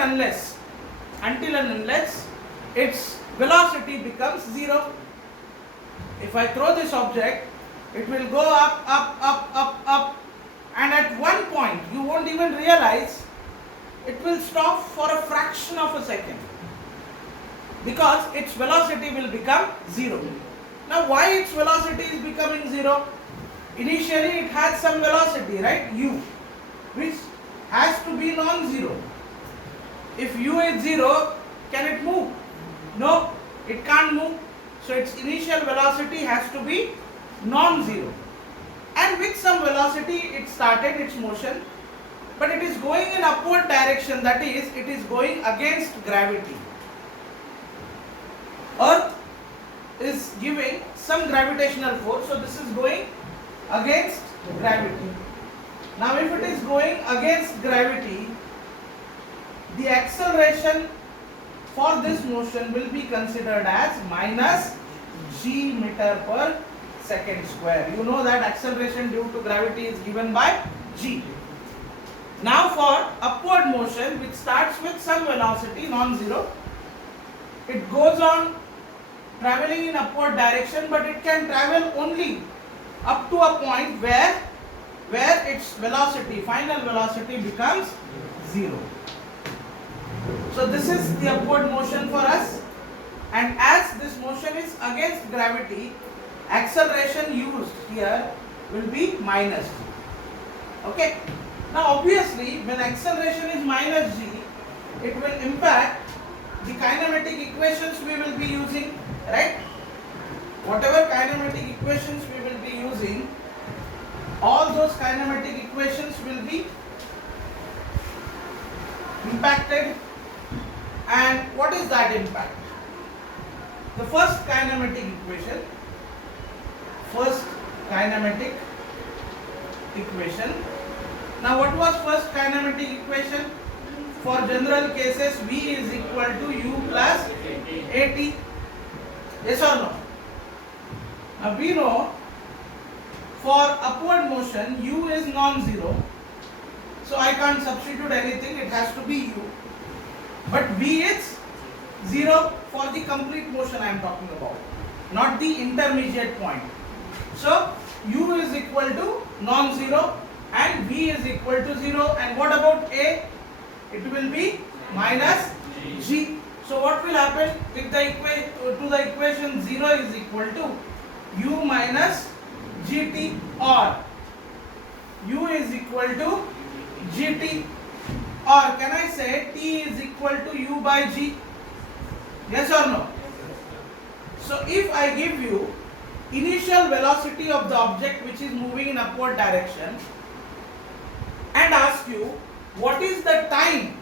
until and unless its velocity becomes zero. If I throw this object, it will go up, up, up, up, up, and at one point you won't even realize it will stop for a fraction of a second because its velocity will become zero. Now, why its velocity is becoming zero? Initially it had some velocity, right, u, which has to be non-zero. If u is zero, can it move? No, it can't move. So its initial velocity has to be non-zero. And with some velocity it started its motion, but it is going in upward direction, that is, it is going against gravity. Earth is giving some gravitational force, so this is going against gravity. Now if it is going against gravity, the acceleration for this motion will be considered as minus g meter per second square. You know that acceleration due to gravity is given by g. Now for upward motion, which starts with some velocity, non-zero, it goes on traveling in upward direction, but it can travel only up to a point where its velocity, final velocity, becomes zero. So this is the upward motion for us, and as this motion is against gravity, acceleration used here will be minus g. Okay. Now obviously when acceleration is minus g, it will impact the kinematic equations we will be using, right? Whatever kinematic equations we will be using, all those kinematic equations will be impacted. And what is that impact? The first kinematic equation, now what was first kinematic equation? For general cases, V is equal to U plus AT. Yes or no? Now we know for upward motion U is non-zero, so I can't substitute anything, it has to be U. But V is zero for the complete motion I am talking about, not the intermediate point. So U is equal to non-zero and V is equal to 0. And what about A? It will be minus G. So what will happen with the equation 0 is equal to U minus GT, or U is equal to GT, or can I say T is equal to U by G? Yes or no? So if I give you initial velocity of the object which is moving in upward direction and ask you what is the time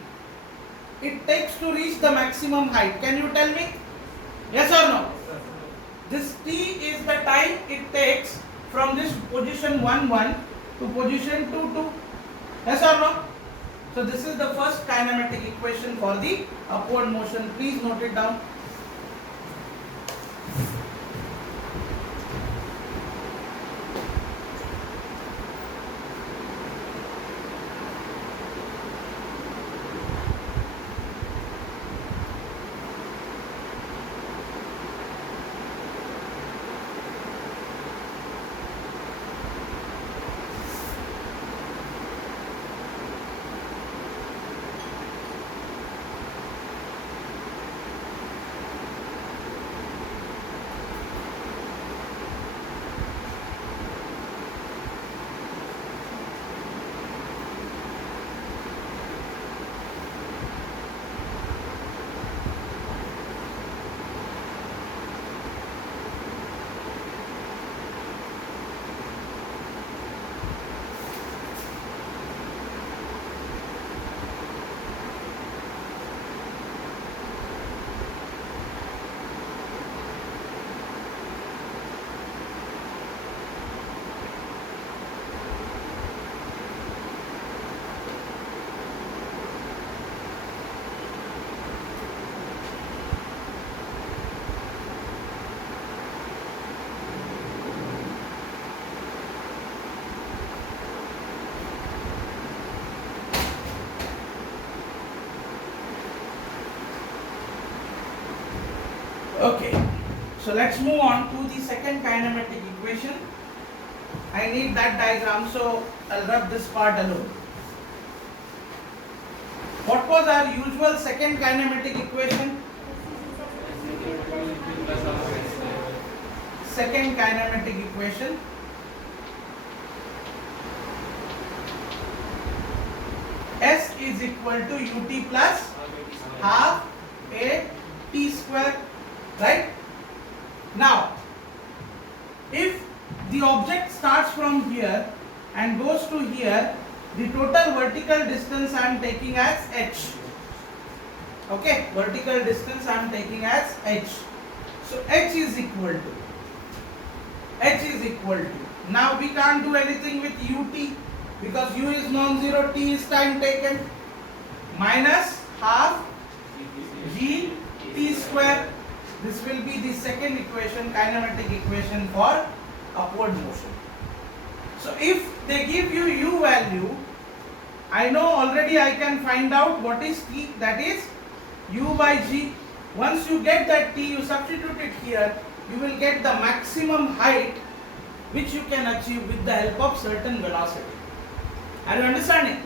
it takes to reach the maximum height, can you tell me? Yes or no? This T is the time it takes from this position 1, 1 to position 2, 2. Yes or no? So this is the first kinematic equation for the upward motion. Please note it down. Okay, so let's move on to the second kinematic equation. I need that diagram, so I'll rub this part alone. What was our usual second kinematic equation? Second kinematic equation. S is equal to ut plus half a t square, right? Now, if the object starts from here and goes to here, the total vertical distance I am taking as h. Okay, vertical distance I am taking as h. So h is equal to. Now we can't do anything with ut because u is non-zero, t is time taken, minus half g t square. This will be the second equation, kinematic equation for upward motion. So if they give you u value, I know already I can find out what is t, that is u by g. Once you get that t, you substitute it here, you will get the maximum height which you can achieve with the help of certain velocity. Are you understanding?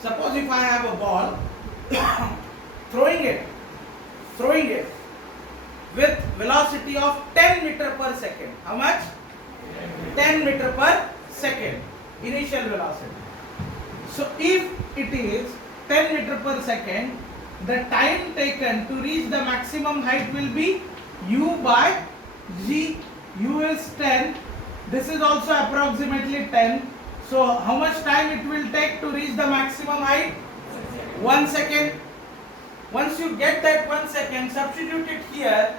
Suppose if I have a ball, throwing it with velocity of 10 meter per second. How much? 10 meter per second initial velocity. So if it is 10 meter per second, the time taken to reach the maximum height will be u by g. U is 10. This is also approximately 10. So how much time it will take to reach the maximum height? 1 second. Once you get that 1 second, substitute it here,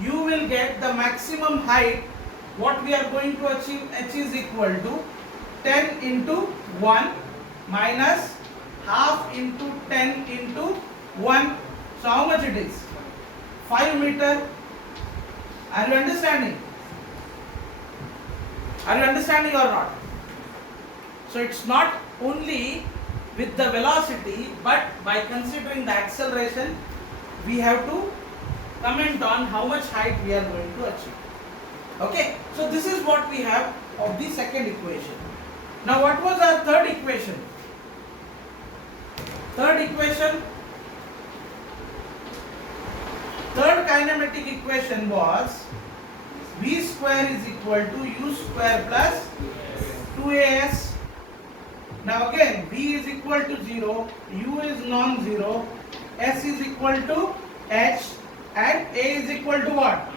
you will get the maximum height. What we are going to achieve, h is equal to 10 into 1 minus half into 10 into 1. So how much it is? 5 meter. Are you understanding? Are you understanding or not? So it's not only with the velocity, but by considering the acceleration, we have to comment on how much height we are going to achieve. Okay, so this is what we have of the second equation. Now what was our third equation? Third kinematic equation was v square is equal to u square plus 2as. Now again, v is equal to 0, u is non-zero, s is equal to h, and a is equal to what?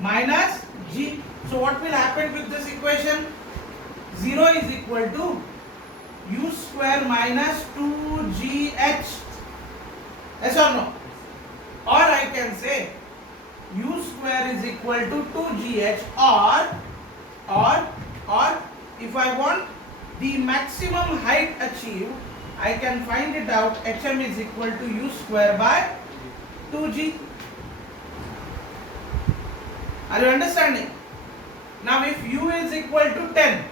Minus g. So what will happen with this equation? 0 is equal to u square minus 2gh. Yes or no? Or I can say u square is equal to 2gh, or if I want the maximum height achieved, I can find it out. hm is equal to u square by 2g. Are you understanding? Now if u is equal to 10,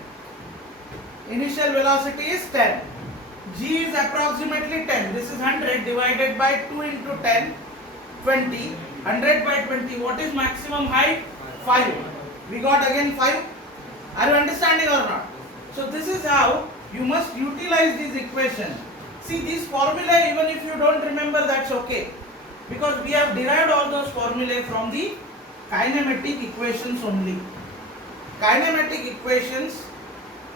initial velocity is 10, g is approximately 10, this is 100 divided by 2 into 10, 20, 100 by 20, what is maximum height? 5. We got again 5. Are you understanding or not? So this is how you must utilize this equation. See, these formulae, even if you don't remember, that's okay, because we have derived all those formulae from the kinematic equations only. Kinematic equations,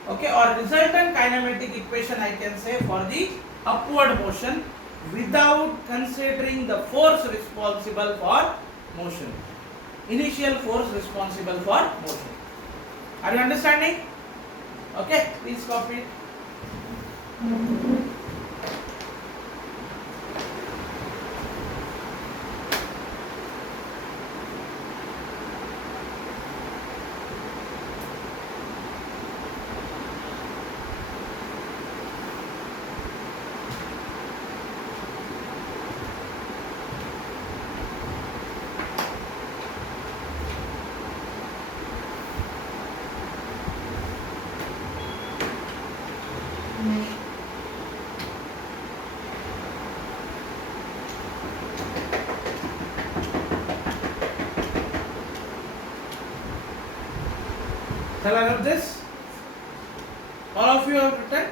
okay, or resultant kinematic equation I can say for the upward motion without considering the force responsible for motion. Initial force responsible for motion. Are you understanding? Okay, please copy it. Shall I have this? All of you have written?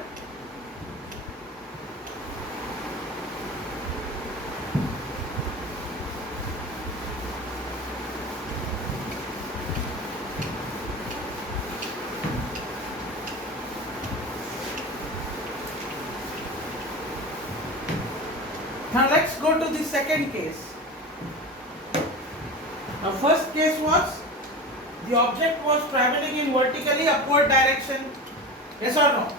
Now let's go to the second case. Now first case was the object was traveling in vertically upward direction. Yes or no?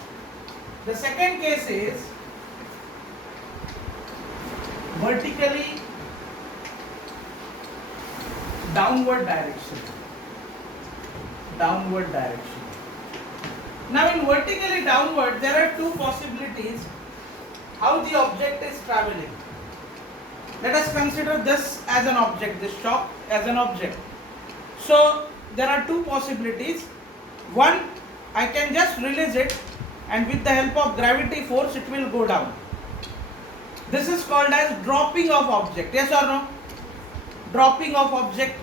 The second case is vertically downward direction. Downward direction. Now in vertically downward there are two possibilities how the object is traveling. Let us consider this as an object, this shock as an object. So there are two possibilities. One, I can just release it and with the help of gravity force it will go down. This is called as dropping of object. Yes or no? Dropping of object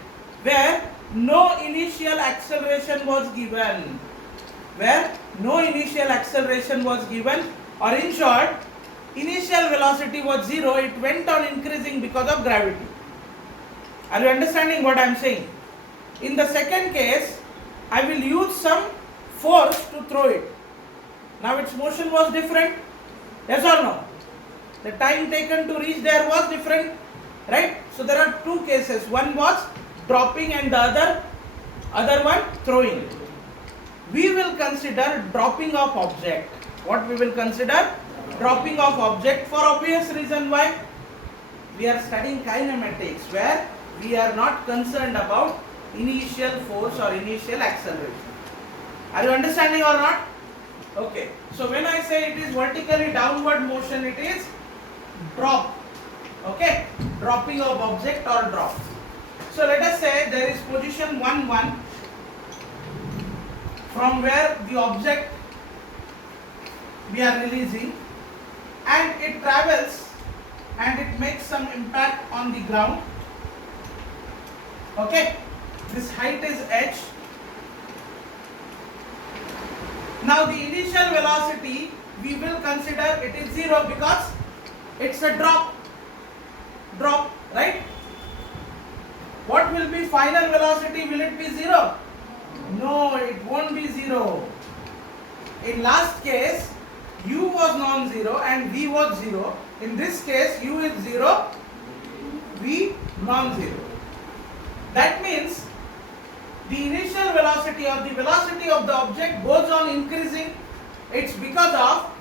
where no initial acceleration was given. Where no initial acceleration was given, or in short, initial velocity was 0, it went on increasing because of gravity. Are you understanding what I am saying? In the second case, I will use some force to throw it. Now its motion was different. Yes or no? The time taken to reach there was different. Right? So there are two cases. One was dropping and the other one throwing. We will consider dropping of object. What we will consider? Dropping of object, for obvious reason. Why? We are studying kinematics where we are not concerned about initial force or initial acceleration. Are you understanding or not? Okay. So when I say it is vertically downward motion, it is drop. Okay. Dropping of object or drop. So let us say there is position 1, 1 from where the object we are releasing, and it travels and it makes some impact on the ground. Okay, this height is h. Now the initial velocity we will consider it is 0 because it's a drop, right? What will be final velocity? Will it be 0? No, it won't be 0. In last case, u was non-zero and v was 0. In this case, u is 0, v non-zero. That means the initial velocity or the velocity of the object goes on increasing. It's because of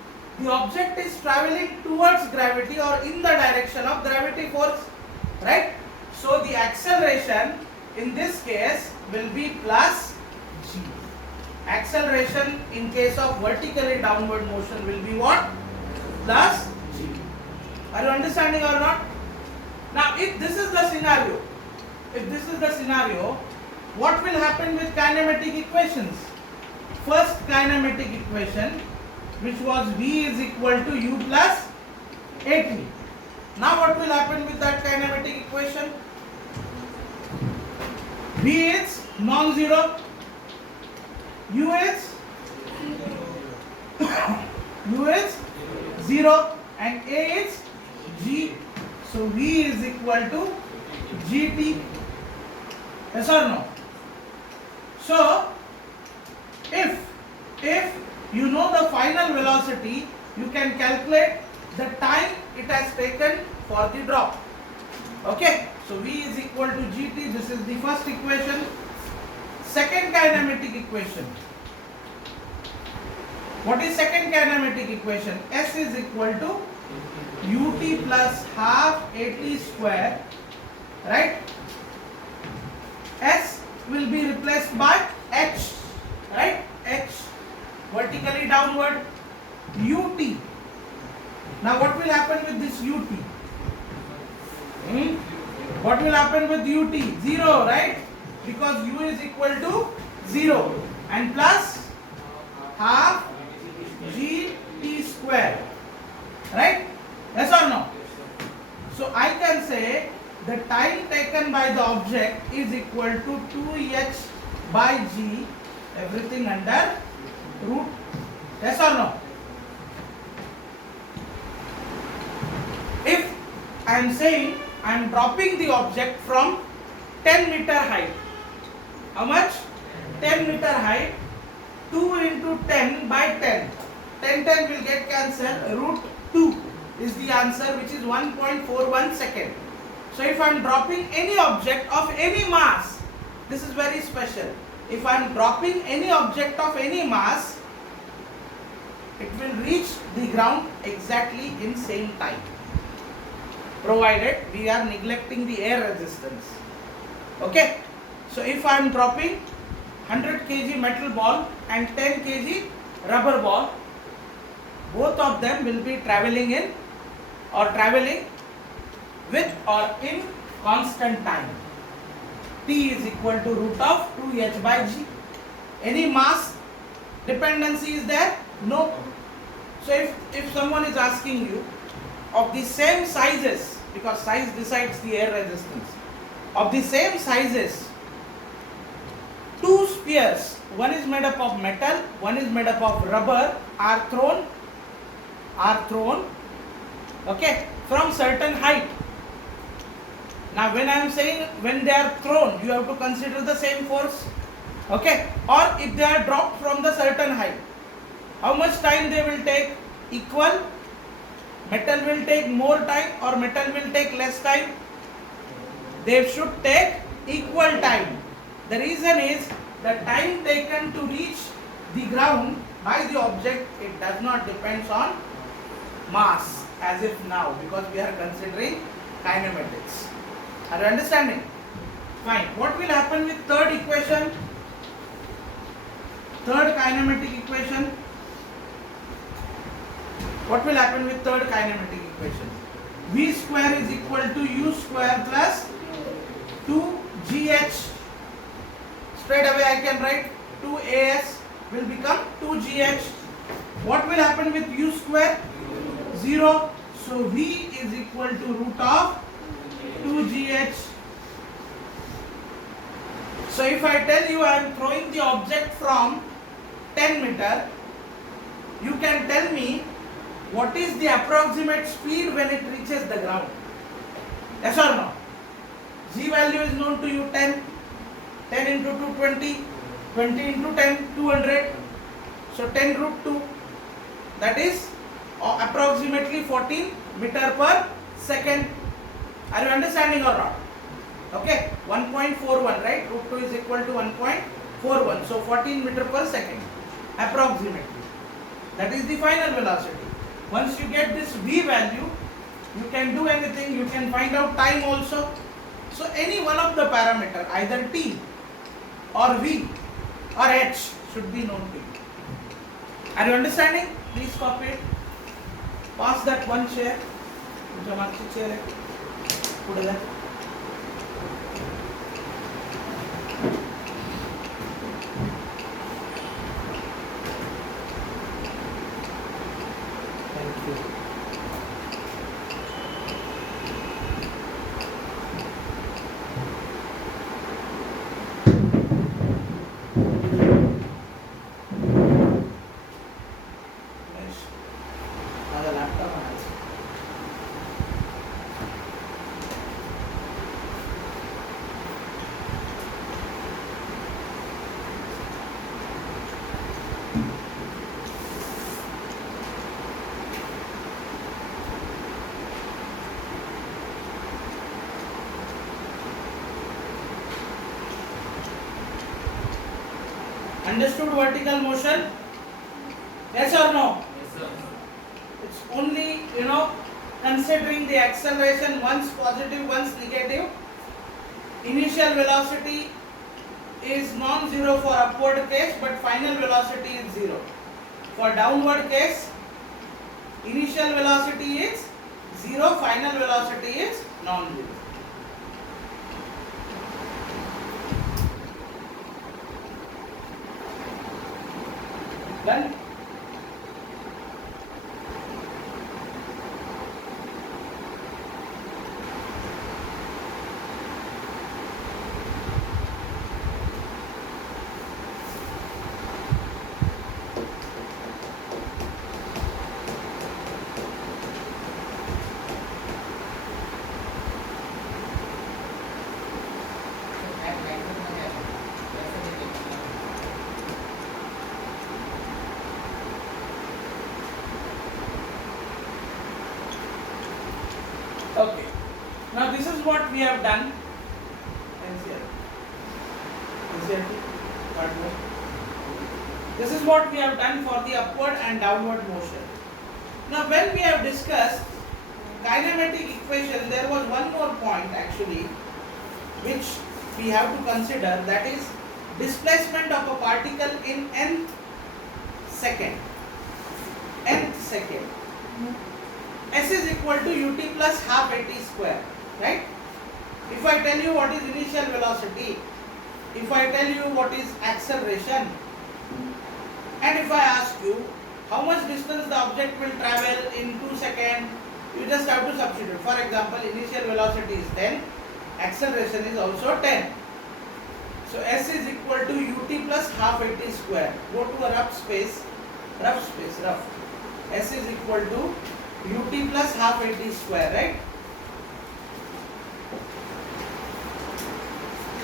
the object is traveling towards gravity or in the direction of gravity force, right? So the acceleration in this case will be plus g. Acceleration in case of vertically downward motion will be what? Plus g. Are you understanding or not? Now if this is the scenario, what will happen with kinematic equations? First kinematic equation, which was v is equal to u plus at. Now what will happen with that kinematic equation? V is non-zero, u is 0 and a is g. So v is equal to gt. Yes or no? So if you know the final velocity, you can calculate the time it has taken for the drop. Okay, so v is equal to gt. This is the first equation. Second kinematic equation. What is second kinematic equation? S is equal to ut plus half at square, right? S will be replaced by h, right? H, vertically downward, ut. Now what will happen with this ut? What will happen with ut? 0, right? Because u is equal to 0 and plus half gt square, right? Yes or no? So I can say the time taken by the object is equal to 2h by g, everything under root. Yes or no? If I am saying I am dropping the object from 10-meter height, how much? 10-meter height, 2 into 10 by 10. 10 will get cancelled. Root 2 is the answer, which is 1.41 second. So if I am dropping any object of any mass, this is very special. If I am dropping any object of any mass, it will reach the ground exactly in same time, provided we are neglecting the air resistance. Okay. So if I am dropping 100 kg metal ball and 10 kg rubber ball, both of them will be traveling in or traveling with or in constant time. T is equal to root of 2h by g. Any mass dependency is there? No. So if someone is asking you of the same sizes, because size decides the air resistance, of the same sizes, two spheres, one is made up of metal, one is made up of rubber, are thrown, okay, from certain height. Now when I am saying when they are thrown, you have to consider the same force, okay, or if they are dropped from the certain height, how much time they will take? Equal. Metal will take more time or metal will take less time? They should take equal time. The reason is the time taken to reach the ground by the object, it does not depend on mass as if now, because we are considering kinematics. Are you understanding? Fine. What will happen with third equation? Third kinematic equation. What will happen with third kinematic equation? V square is equal to U square plus 2GH. Straight away I can write 2AS will become 2GH. What will happen with U square? 0. So V is equal to root of 2GH. So if I tell you I am throwing the object from 10 meter, you can tell me what is the approximate speed when it reaches the ground. Yes or no? G value is known to you, 10. 10 into 2, 20. 20 into 10, 200. So 10 root 2. That is approximately 14 meter per second. Are you understanding or not? Okay, 1.41, right? Root 2 is equal to 1.41. So 14 meter per second approximately. That is the final velocity. Once you get this V value, you can do anything. You can find out time also. So any one of the parameter, either T or V or H, should be known to you. Are you understanding? Please copy it. Pass that one chair. Chair hai. Put it there. Understood vertical motion? Yes or no? Yes, sir. It's only, considering the acceleration, once positive, once negative. Initial velocity is non-zero for upward case, but final velocity is 0. For downward case, initial velocity is 0, final velocity is non-zero. Done? Now this is what we have done. This is what we have done for the upward and downward motion. Now when we have discussed kinematic equation, there was one more point actually which we have to consider, that is displacement of a particle in nth second. Nth second. S is equal to ut plus half at square, right? If I tell you what is initial velocity, if I tell you what is acceleration, and if I ask you how much distance the object will travel in 2 seconds, you just have to substitute. For example, initial velocity is 10, acceleration is also 10. So S is equal to ut plus half at square. Go to a rough space. S is equal to ut plus half at square, right?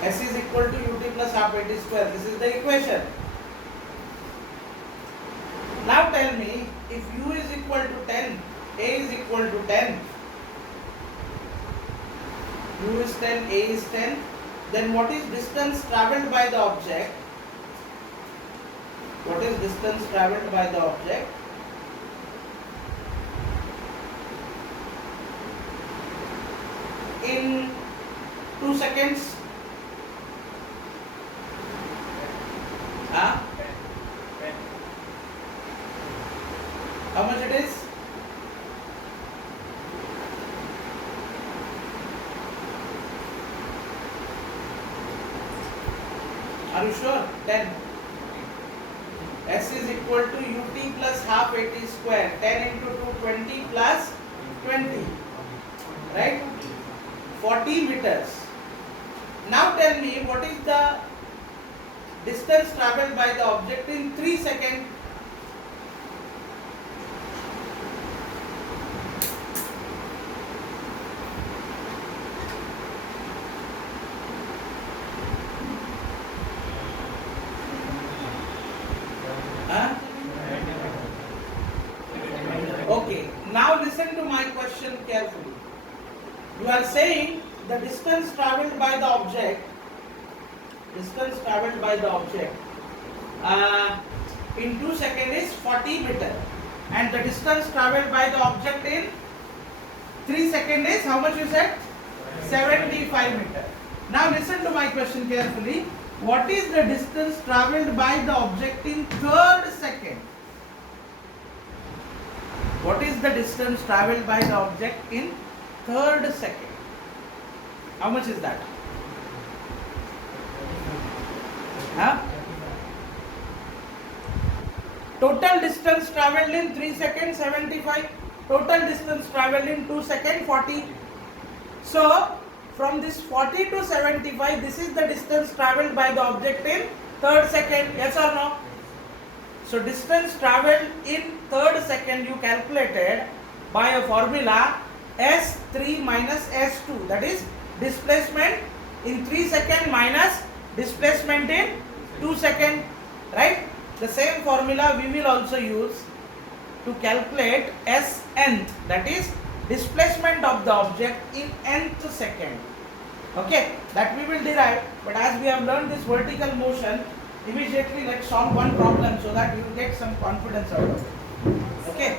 S is equal to ut plus half at square. This is the equation. Now tell me, if u is equal to 10, a is equal to 10, u is 10, a is 10, then what is distance travelled by the object? What is distance travelled by the object? In 2 seconds? Huh? How much it is? Are you sure? 10. S is equal to ut plus half at square. 10 into 2, 20 plus 20. Right? 40 meters. Now tell me, what is the distance travelled by the object in 3 seconds? Huh? Okay, now listen to my question carefully. You are saying the distance travelled by the object, in 2 seconds is 40 meter, and the distance travelled by the object in 3 seconds is how much you said? 75 meter. Now listen to my question carefully. What is the distance travelled by the object in third second? What is the distance travelled by the object in third second? How much is that? Huh? Total distance travelled in 3 seconds 75. Total distance travelled in 2 seconds 40. So from this 40 to 75, this is the distance travelled by the object in third second. Yes or no? So distance travelled in third second you calculated by a formula S3 minus S2, that is displacement in 3 seconds minus displacement in 2 seconds, right? The same formula we will also use to calculate Snth, that is displacement of the object in nth second. Okay, that we will derive, but as we have learned this vertical motion, immediately let's solve one problem so that you will get some confidence out of it. Okay.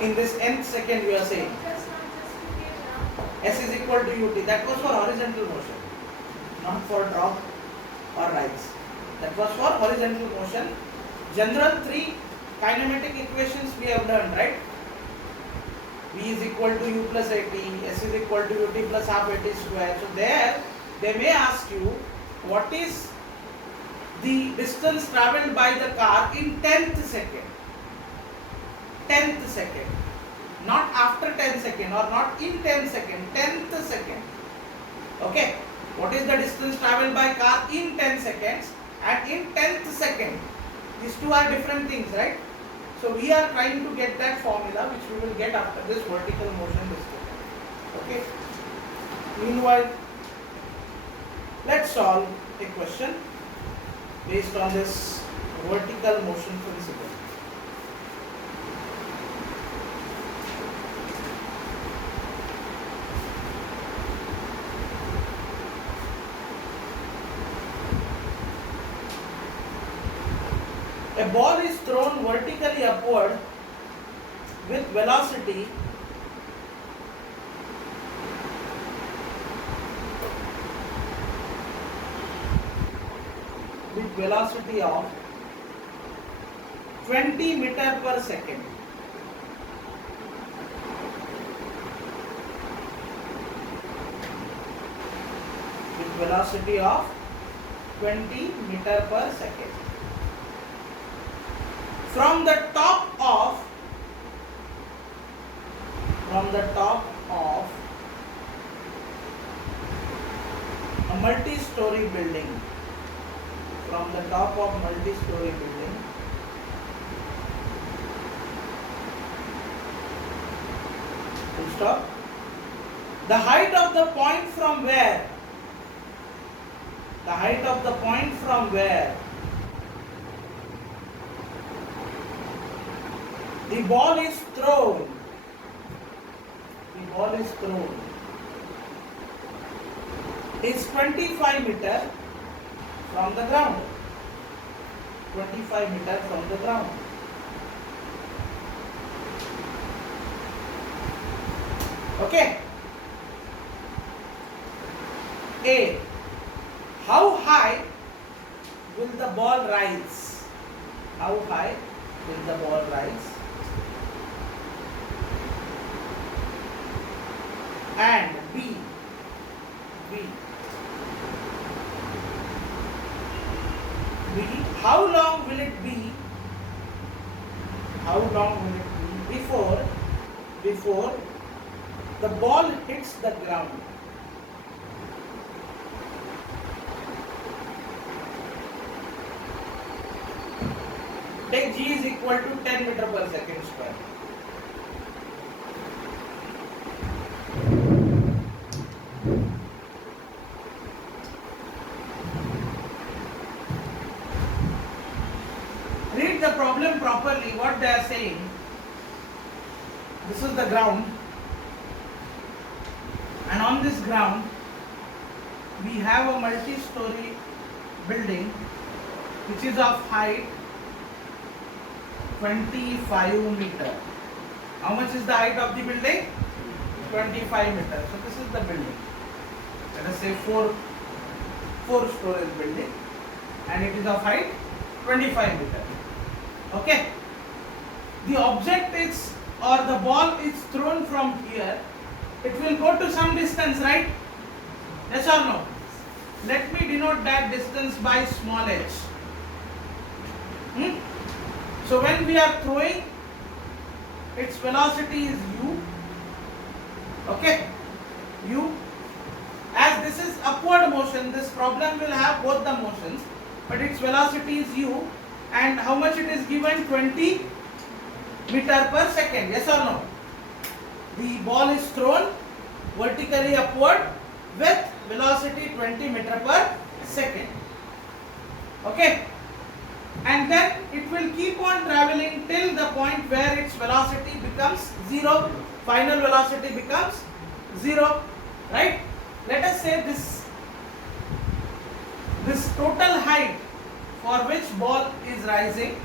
In this nth second you are saying S is equal to ut. That was for horizontal motion, not for drop or rise. That was for horizontal motion. General 3 kinematic equations we have learned, right? V is equal to u plus at, S is equal to ut plus half at square. So there they may ask you what is the distance travelled by the car in 10th second. 10th second. Not after 10 second or not in 10 second, 10th second. Okay. What is the distance travelled by car in 10 seconds and in 10th second? These two are different things, right? So we are trying to get that formula which we will get after this vertical motion discussion. Okay. Meanwhile, let's solve a question based on this vertical motion principle. A ball is thrown vertically upward with velocity of 20 meter per second. With velocity of 20 meter per second. From the top of a multi-story building. From the top of multi-story building. Full stop. The height of the point from where? The ball is thrown. Is 25 meter from the ground. 25 meter from the ground. Okay. A. How high will the ball rise? How high will the ball rise? And B. How long will it be before the ball hits the ground? Take G is equal to 10 meter per second square. Read the problem properly, what they are saying. This is the ground, and on this ground we have a multi-story building which is of height 25 meter. How much is the height of the building? 25 meters. So this is the building. Let us say four stories building, and it is of height 25 meters. Okay. The object is, or the ball is thrown from here. It will go to some distance, right? Yes or no? Let me denote that distance by small h. So when we are throwing, its velocity is u. Okay, u. As this is upward motion, this problem will have both the motions, but its velocity is u. And how much it is given? 20 meter per second. Yes or no? The ball is thrown vertically upward with velocity 20 meter per second. Okay. And then it will keep on traveling till the point where its velocity becomes 0. Final velocity becomes 0. Right? Let us say this total height for which ball is rising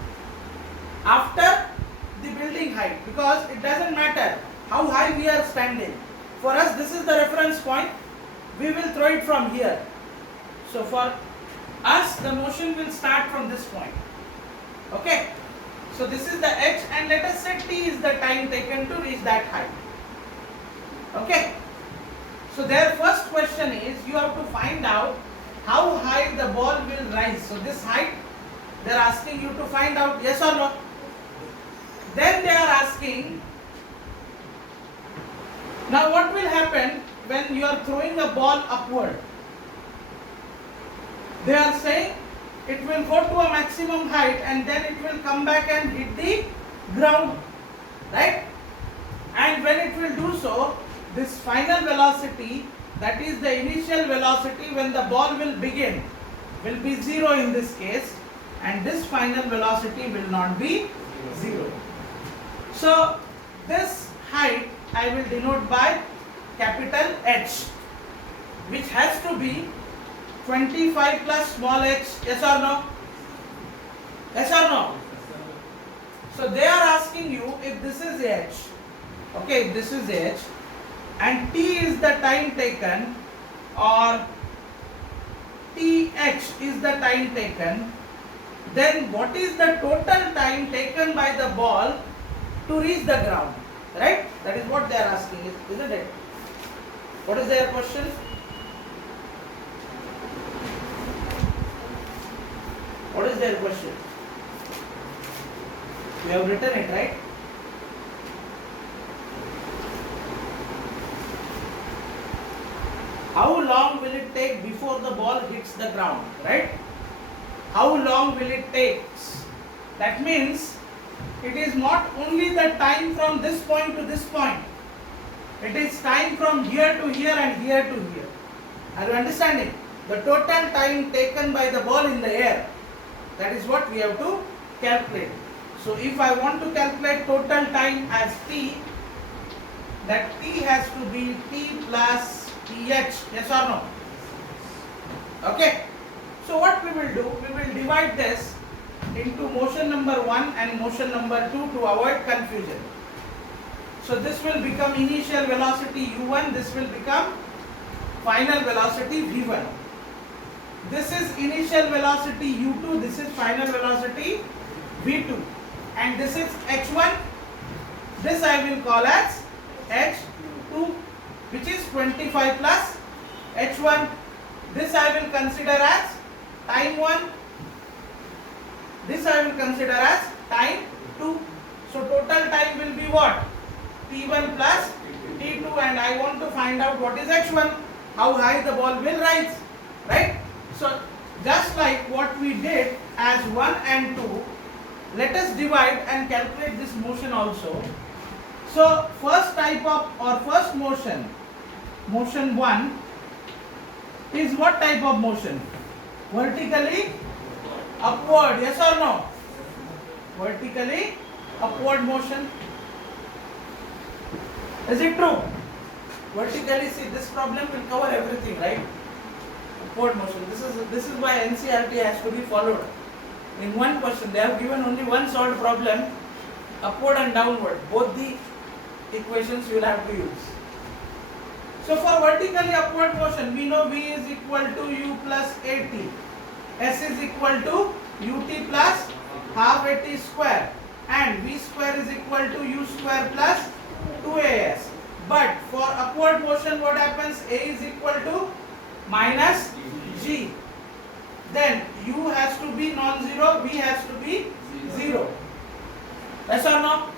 after the building height, because it doesn't matter how high we are standing. For us, this is the reference point. We will throw it from here. So for us, the motion will start from this point. Okay. So this is the h, and let us say t is the time taken to reach that height. Okay. So their first question is, you have to find out how high the ball will rise. So this height, they are asking you to find out, yes or no. Then they are asking, now what will happen when you are throwing a ball upward? They are saying it will go to a maximum height and then it will come back and hit the ground, right? And when it will do so, this final velocity, that is the initial velocity when the ball will begin, will be 0 in this case, and this final velocity will not be 0. So this height I will denote by capital H, which has to be 25 plus small h. Yes or no? Yes or no? So they are asking you if this is h, okay, if this is h and t is the time taken, or th is the time taken, then what is the total time taken by the ball to reach the ground? Right? That is what they are asking, isn't it? What is their question? What is their question? You have written it, right? How long will it take before the ball hits the ground, right? How long will it take? That means it is not only the time from this point to this point. It is time from here to here and here to here. Are you understanding? The total time taken by the ball in the air. That is what we have to calculate. So if I want to calculate total time as t, that t has to be t plus th. Yes or no? Okay. So what we will do? We will divide this into motion number 1 and motion number 2 to avoid confusion. So this will become initial velocity u1, this will become final velocity v1. This is initial velocity u2, this is final velocity v2. And this is h1, this I will call as h2, which is 25 plus h1. This I will consider as time 1. This I will consider as time 2. So total time will be what? T1 plus T2, and I want to find out what is h1, how high the ball will rise, right? So just like what we did as 1 and 2, let us divide and calculate this motion also. So first type of, or first motion, motion 1 is what type of motion? Vertically upward, yes or no? Vertically upward motion. Is it true? Vertically, see, this problem will cover everything, right? Upward motion. This is why NCERT has to be followed. In one question, they have given only one solved problem, upward and downward. Both the equations you will have to use. So for vertically upward motion, we know V is equal to U plus AT. S is equal to UT plus half AT square. And V square is equal to U square plus 2AS. But for upward motion, what happens? A is equal to minus G. Then U has to be non-zero, V has to be 0. Yes or no?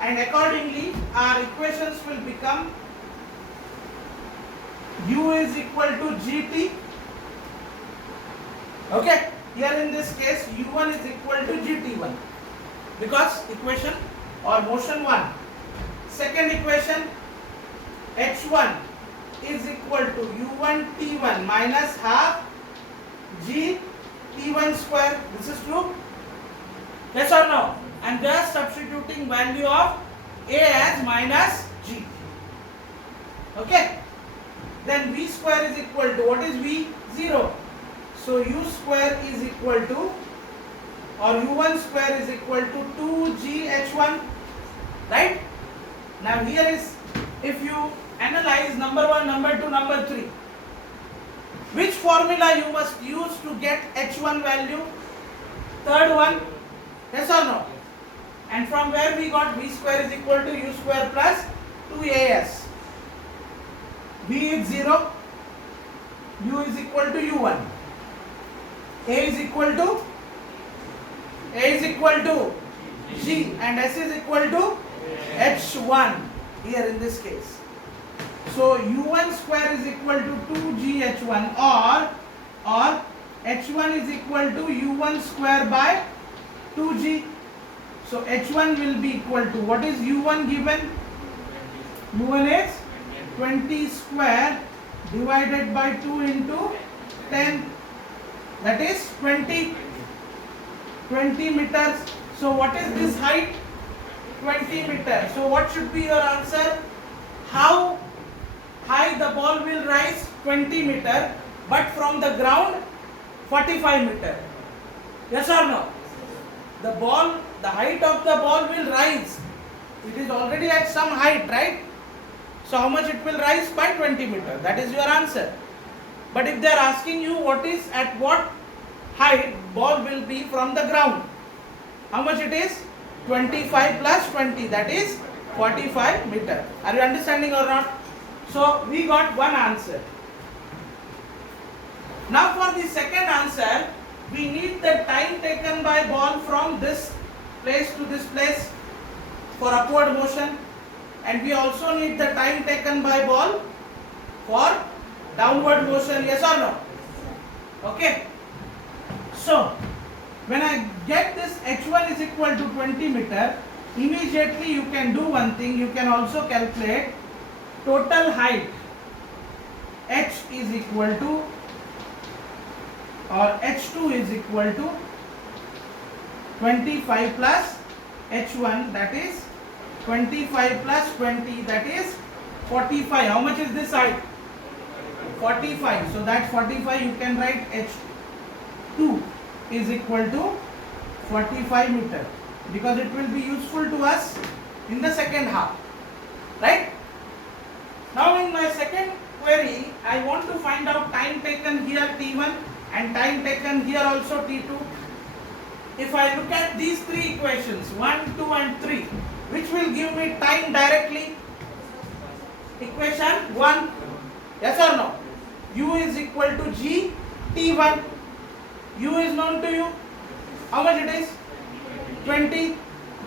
And accordingly, our equations will become U is equal to GT. Okay? Here in this case, U1 is equal to GT1. Because equation or motion 1. Second equation, H1 is equal to U1 T1 minus half G T1 square. This is true? Yes or no? And they are substituting value of A as minus G. Okay? Then V square is equal to, what is V? 0. So U square is equal to, or U1 square is equal to 2GH1. Right? Now here is, if you analyze number 1, number 2, number 3, which formula you must use to get H1 value? Third one, yes or no? And from where we got V square is equal to U square plus 2AS. V is 0, U is equal to U1. A is equal to G, and S is equal to H1 here in this case. So U1 square is equal to 2GH1, or H1 is equal to U1 square by 2G. So H1 will be equal to, what is U1 given? U1 is 20 square divided by 2 into 10. That is 20. 20 meters. So what is this height? 20 meters. So what should be your answer? How high the ball will rise? 20 meter, but from the ground 45 meter. Yes or no? The height of the ball will rise. It is already at some height, right? So how much it will rise? By 20 meter. That is your answer. But if they are asking you what is at what height ball will be from the ground, how much it is? 25 plus 20, that is 45 meter. Are you understanding or not? So we got one answer. Now for the second answer, we need the time taken by ball from this place to this place for upward motion, and we also need the time taken by ball for downward motion. Yes or no? Okay. So when I get this h1 is equal to 20 meter, immediately you can do one thing. You can also calculate total height. H is equal to, or h2 is equal to 25 plus h1, that is 25 plus 20, that is 45. How much is this height? 45. So that 45 you can write h2 is equal to 45 meter, because it will be useful to us in the second half, right? Now in my second query, I want to find out time taken here T1 and time taken here also T2. If I look at these three equations, 1, 2 and 3, which will give me time directly? Equation 1, yes or no? U is equal to G T1. U is known to you. How much it is? 20.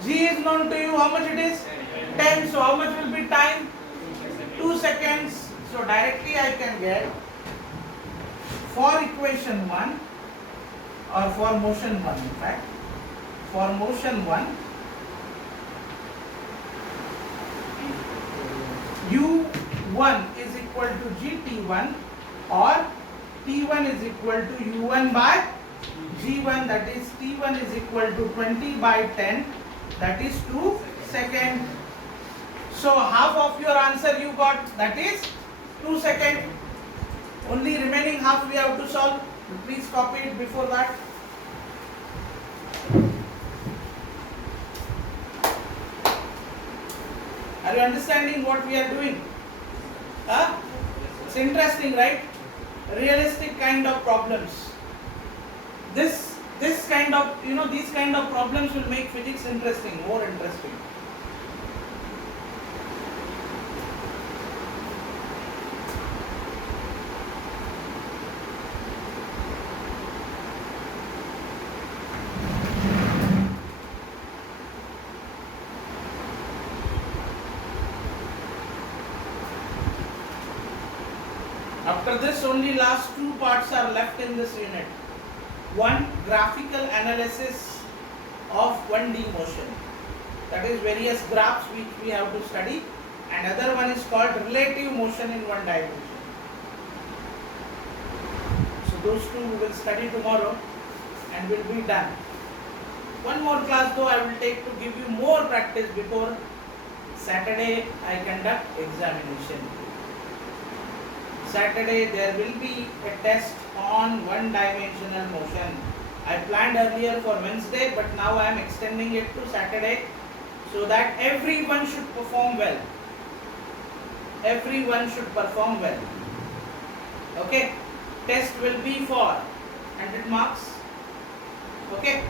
G is known to you. How much it is? 10. So how much will be time? 2 seconds. So directly I can get, for equation 1, or for motion 1 in fact, for motion 1, U1 is equal to GT1, or T1 is equal to U1 by G1, that is T1 is equal to 20 by 10, that is 2 seconds. So half of your answer you got, that is 2 seconds. Only remaining half we have to solve. Please copy it before that. Are you understanding what we are doing? Huh? It's interesting, right? Realistic kind of problems. This kind of, these kind of problems will make physics interesting, more interesting. After this, only last two parts are left in this unit. One, graphical analysis of 1D motion. That is various graphs which we have to study. And other one is called relative motion in one dimension. So those two we will study tomorrow and will be done. One more class though I will take to give you more practice before Saturday I conduct examination. Saturday there will be a test on one-dimensional motion. I planned earlier for Wednesday, but now I am extending it to Saturday so that everyone should perform well. Everyone should perform well. Okay? Test will be for 100 marks. Okay?